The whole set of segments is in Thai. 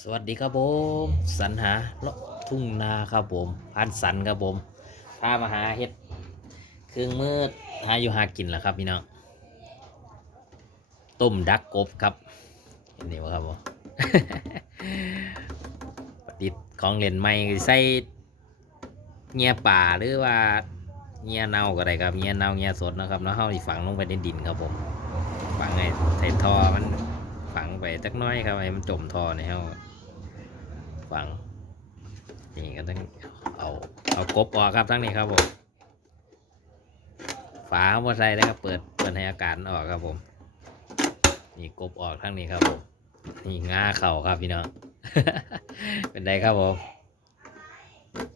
สวัสดีครับผมสันหาเลาะทุ่งนาครับผมพันสันครับผมพามาหาเห็ดเครื่องมืดหาอยู่หากินแหละครับพี่น้องต้มดักกบครับเห็นไหมวะครับผมประดิษฐ์ของเล่นใหม่ใส่เงียป่าหรือว่าเงียเน่าก็ได้ครับเงียเน่าเงียสดนะครับแล้วเข้าฝังลงไปในดินครับผมฝังไงใส่ทอมัน ไปจักน้อยครับให้มันจมทอในเฮาฝังนี่ก็ต้องเอาเอากบออกครับทั้งนี้ครับผมฝาว่าใส่แล้วก็เปิดเปิดให้อากาศออกครับผม นี่กบออกทั้งนี้ครับผมนี่งาเข่าครับพี่น้องเป็นไดครับผม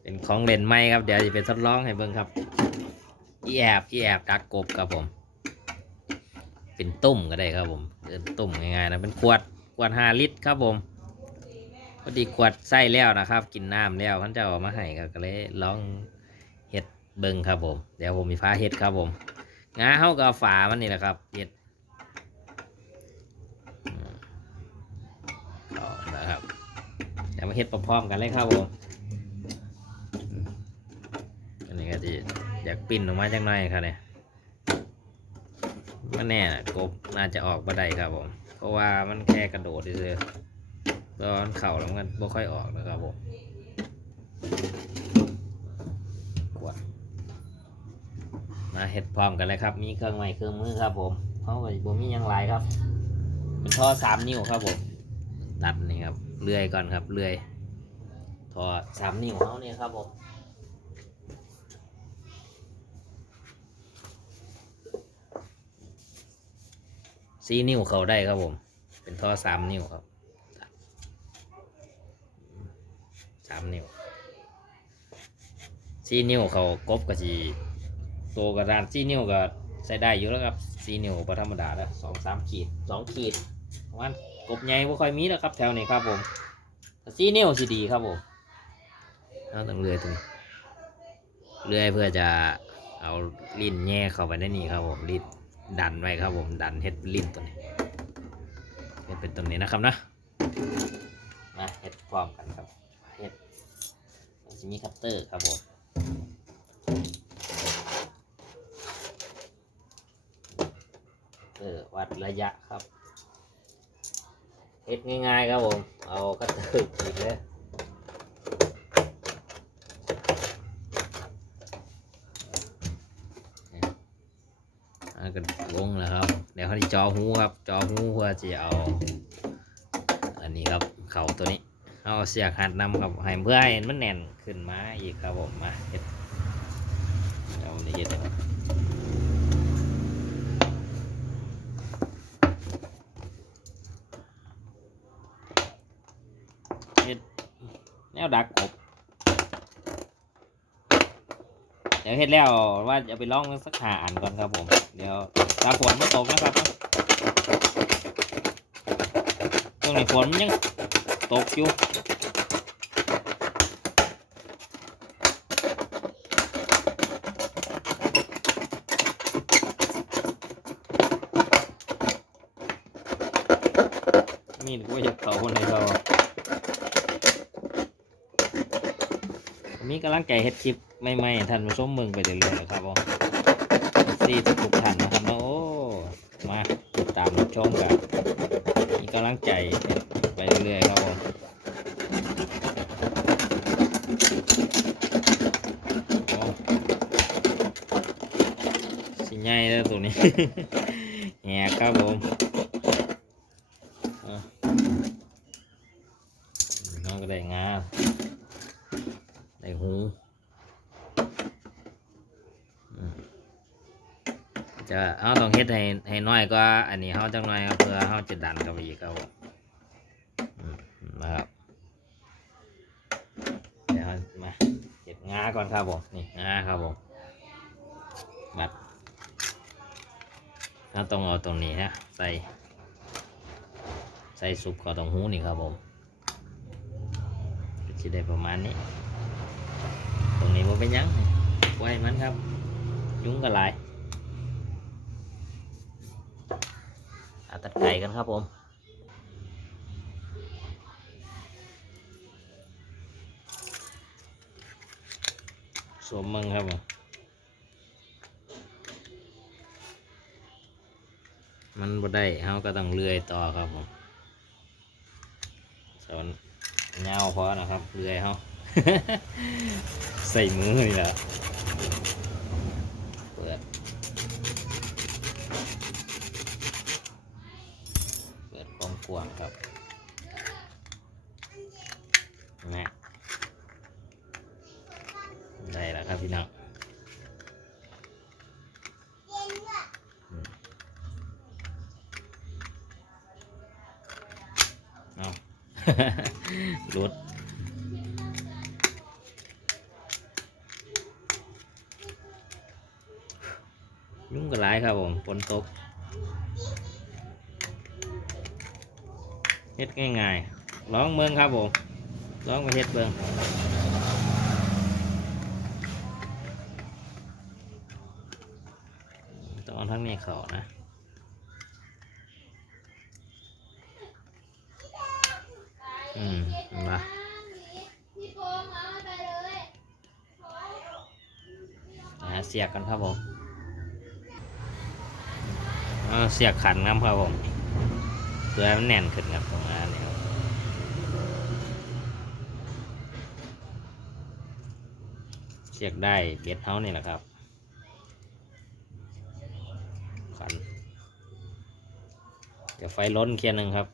เป็นของเล่นไหมครับเดี๋ยวจะเป็นทดลองให้เบิ่งครับ อีแอบอีแอบดักกบครับผม เป็นตุ่มก็ได้ครับผมเป็นตุ่มง่ายๆนะเป็นขวดขวดห้าลิตรครับผมพอดีขวดไส้แล้วนะครับ กินน้ำแล้วเขาจะเอามาให้ก็เลยลองเห็ดเบิ้งครับผม เดี๋ยวผมมีฟ้าเห็ดครับผมงาเขาก็เอาฝามันนี่แหละครับเห็ดนะครับเดี๋ยวมาเห็ดพร้อมๆกันเลยครับผมอืมอันนี้ก็จะอยากปิ้นออกมาจังหน่อยครับเนี่ย มันแน่กบน่าจะออกมาได้ครับผม เพราะว่ามันแค่กระโดดเฉยๆร้อนเข่าแล้วมันไม่ค่อยออกนะครับผมกวดมาเห็ดพร้อมกันเลยครับ มีเครื่องไม้เครื่องมือครับ ผมเพราะว่าผมมียังไรครับเป็นท่อสามนิ้วครับผมตัดนี่ครับเลื่อยก่อนครับเลื่อยท่อสามนิ้วเขาเนี่ยครับผม สี่นิ้วเขาได้ครับผม เป็นท่อสามนิ้วครับสามนิ้วสี่นิ้วเขากบกับสีโตกระดานสี่นิ้วก็ใส่ได้อยู่แล้วครับสี่นิ้วประธรรมดาแล้วสองสามขีดสองขีดประมันกบใหญ่ไม่ค่อยมีแล้วครับ แถวนี้ครับผมสี่นิ้วสิดีครับผมเราต้องเลื่อยตรงนี้เลื่อยเพื่อจะเอาลิ้นแง่เข้าไปในนี่ครับผมลิ้น ดันไว้ครับผมดันเฮดลิ้นตัวนี้เฮดเป็นตัวนี้นะครับนะมาเฮดพร้อมกันครับเห็ดจะมีคัตเตอร์ครับผมเออวัดระยะครับเห็ดง่ายๆครับผม เอาคัตเตอร์ขีดเลยอ่าก็ลงแล้วครับ เดี๋ยวเขาจะจ อหูครับ จอหูเพื่อจะเอา อันนี้ครับเข่าตัวนี้ เอาเสียกหัดนำครับให้เพื่อให้มันแน่นขึ้นมาอีกครับผมมาเฮ็ดเอาในเฮ็ดครับเฮ็ดแนวดักกบเดี๋ยวเฮ็ดแล้วว่าจะไปลองสักหาอันก่อนครับผม เดี๋ยวตาฝนไม่ตกนะครับ ช่วงนี้ฝนมันยังตกอยู่มีดก็จะเขาคนในเราวันนี้กำลังใจเฮ็ดคลิปใหม่ๆท่านผู้ชมมืองไปเรื่อยๆครับผมซีทุกท่านนะครับเนาะโอ้มาติดตามรับชมกัน กำลังใจไปเรื่อยๆครับผมสิใหญ่แล้วตัวนี้ แหกครับผม nó cái đèn nga đèn hú Ừ. จะเอาต้องเฮ็ดให้ให้น้อยก็อันนี้เขาจังน้อยเพื่อเขาจะดันเข้าไปอีกครับผมนะครับเดี๋ยวมาเก็บงาก่อนครับผมนี่งาครับผมบัดเราต้องเอาตรงนี้ฮะใส่ใส่ซุปกับตรงหูนี่ครับผมจะได้ประมาณนี้ ตรงนี้ว่าเป็นยังไว้มันครับ ยุงก็หลาย ตัดไก่กันครับผมสวมมังครับมันบ่ได้เขาก็ต้องเลื่อยต่อครับผมส่วนเงาพอนะครับ เลื่อยเฮา ใส่มือเลยแหละ กวางครับนะได้แล้วครับพี่น้องเอารุดยุ่งกับไรครับผมฝนตก เฮ็ดง่ายๆลองเมืองครับผมลองไปเฮ็ดเบิ่งต้องทั้งนี้เขานะอืมเห็นะหาเสียกกันครับผมเสียกขันน้ำครับผม พื่อให้มันแน่นขึ้นครับตรงนั้นเนี่ยเสียกได้เบ็ดเท้านี่แหละครับขันจะไฟล้นเคียนหนึ่งครับ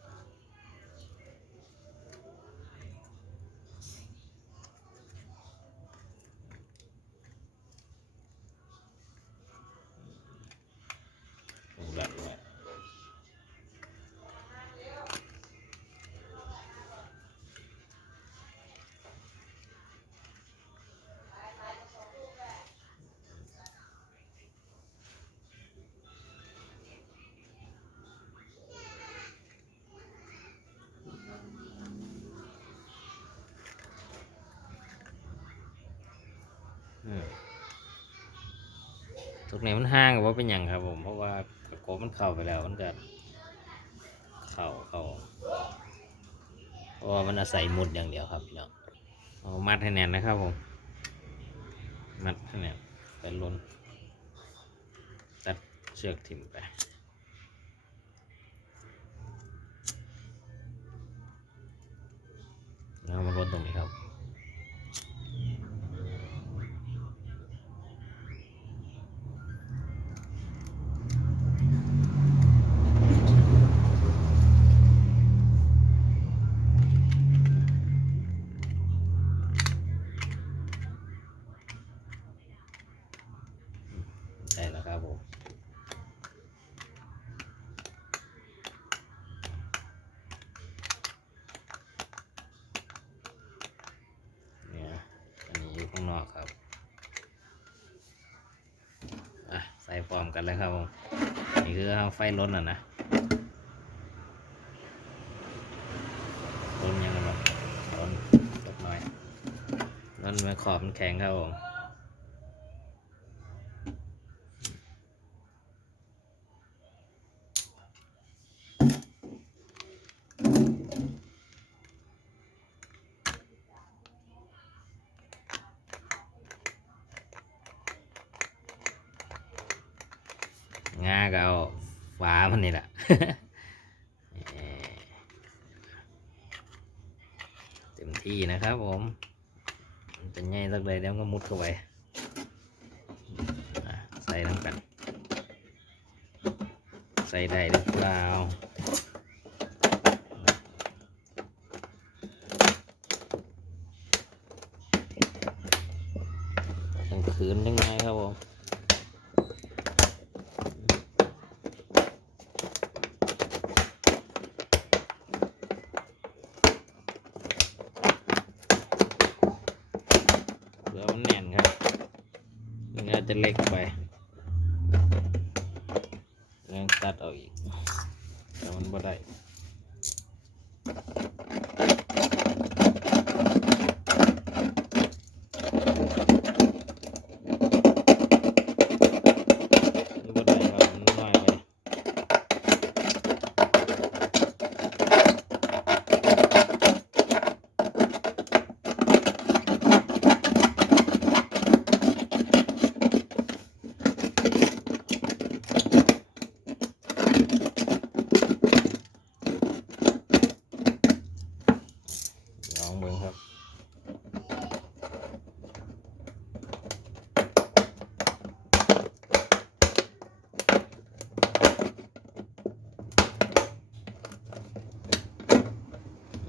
ตรงไหนมันห้างกับว่าเป็นอย่างครับผม เพราะว่ากระโกมันเข้าไปแล้วมันจะเข้าเข้าเพราะว่ามันอาศัยมุดอย่างเดียวครับพี่น้องเอามัดให้แน่นนะครับผม มัดให้แน่นเป็นล้นตัดเชือกถิ่มไปแล้วเอามาล้นตรงนี้ครับ ส่พร้อมกันเลยครับผมนี่คือเอาไฟล้นอะนะล้นยังไงบ้งล้นตกหน่อยล้นมาขอบมันแข็งครับผมาก็เอาฝามันนี่แหละเต็มที่นะครับผมจะง่ายสักเลยแล้วก็มุดเข้าไปใส่น้ำกัน ใส่ได้หรือเปล่าต้องคืนยังไงครับผม เดี๋ยวมันแน่นครับมันอา จจะเล็กไปยังตัดเอาอีก แต่มันบ่ได้มันบ่ได้ครับมันน้อยไป เมืองครับ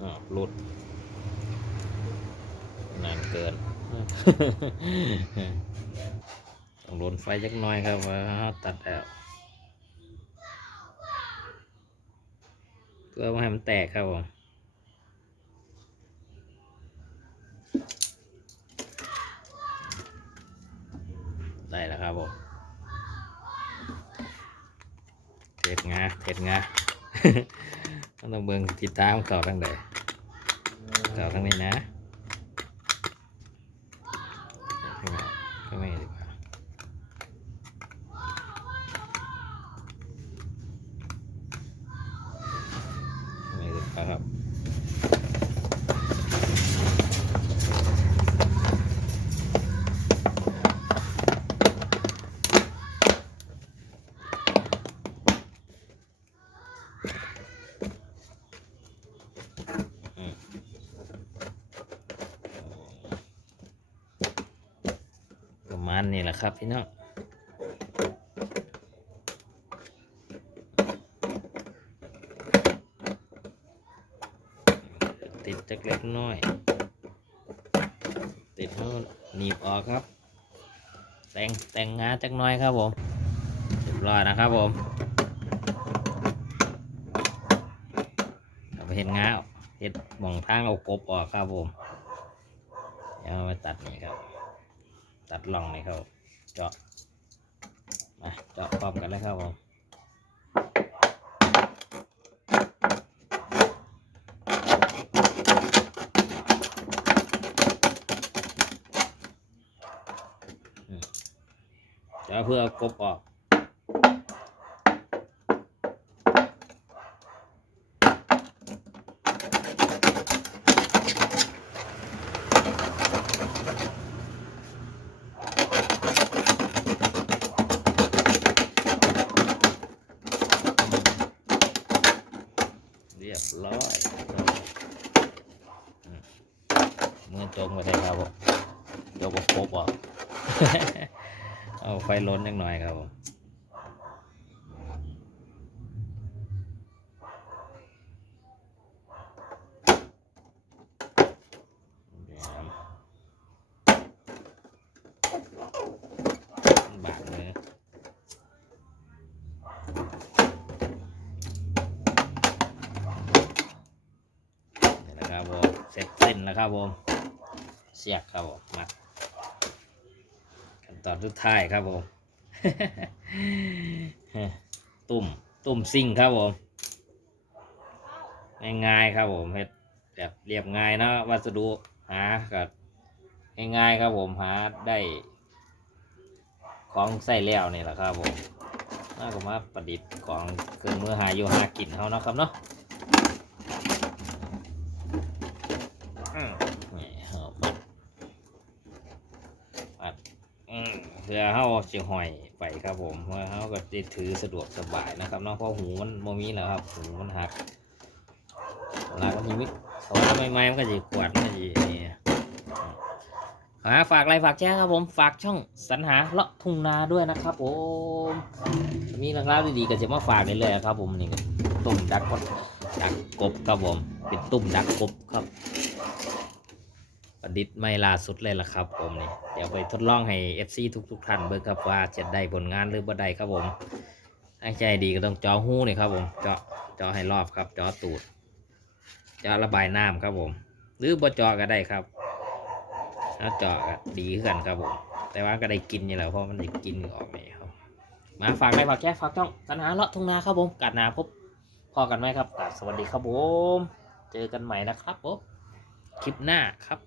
อ้าวหลุดนานเกิน ต้องลนไฟจักน่อยครับว่าตัดแล้วเพื่อไม่ให้มันแตกครับผมได้แล้วครับผมเท็ดงาเท็ดงาต้องเบิ่งทิศทางของเขาทางใดเขาทางนี้นะข้างในข้างในดีกว่าข้างในดีกว่าครับ ประมาณนี้แหละครับพี่น้องติดจักเล็กน้อย ติดเท่าหนีบออกครับ แต่งแต่งงาจักน้อยครับผมเรียบร้อยนะครับผมเอาไปเห็นงาเห็ดหมองทางเอากบออกครับผม เดี๋ยวเอาไปตัดนี่ครับ ตัดล่องเลยครับเจาะมาเจาะพร้อมกันเลยครับผมเจาะเพื่อกบออกเรียบร้อยอืมมือจงไปได้ครับผมจงเอากบออก เอาไฟล้นนิดหน่อยครับผมเดี๋ยวมันบาดมือนี่แหละครับผมเสร็จสิ้นแล้วครับผม เสียกครับผมมา ตอนสุดท้ายครับผมตุ่มตุ่มซิ่งครับผมง่ายๆครับผมเฮ็ดแบบเรียบง่ายเนาะวัสดุหากับง่ายๆครับผมหาได้ของใส่แล้วนี่แหละครับผมน่าก็มาประดิษฐ์ของเครื่องมือหาอยู่หากินเขาเนาะครับเนาะอืมนี่เอามัดมัด อืม เพื่อเขาจะห้อยไปครับผมเพื่อเขาก็จะถือสะดวกสบายนะครับเนาะเพราะหูมันโมมีแล้วครับหูมันหักเวลามันยิมิเขาไม่ไม่ๆมันก็จะกวาดมันก็จะนี่หาฝากอะไรฝากแจ้งครับผมฝากช่องสรรหาเลาะทุ่งนาด้วยนะครับผมมีเรื่องราวดีๆก็จะมาฝากเรื่อยๆครับผมนี่ตุ่มดักกบดักกบครับผมเป็นตุ่มดักกบครับ ประดิษฐ์ไม่ล่าสุดเลยล่ะครับ ผมนี่เดี๋ยวไปทดลองให้ FC ทุกทุกๆท่านเบิ่งครับว่าจะได้ผลงานหรือบ่ได้ครับผมตั้ใจดีก็ต้องจอหู้นี่ครับผมเจาะเจาะให้รอบครับจาะตูดเจาะระบายน้ำครับผม หรือบ่จาะก็ได้ครับถ้าเจาะก็ดีขึ้นครับผม แต่ว่าก็ได้กินอยู่แล้วเพราะมันได้กินออกนี่ครับ มาฝากได้ฝากแก้ฝากช่องสัญหาเลาะทุ่งนาครับผมกัดนาพบพอกันไหมครับกราบสวัสดีครับผม เจอกันใหม่นะครับผมคลิปหน้าครับ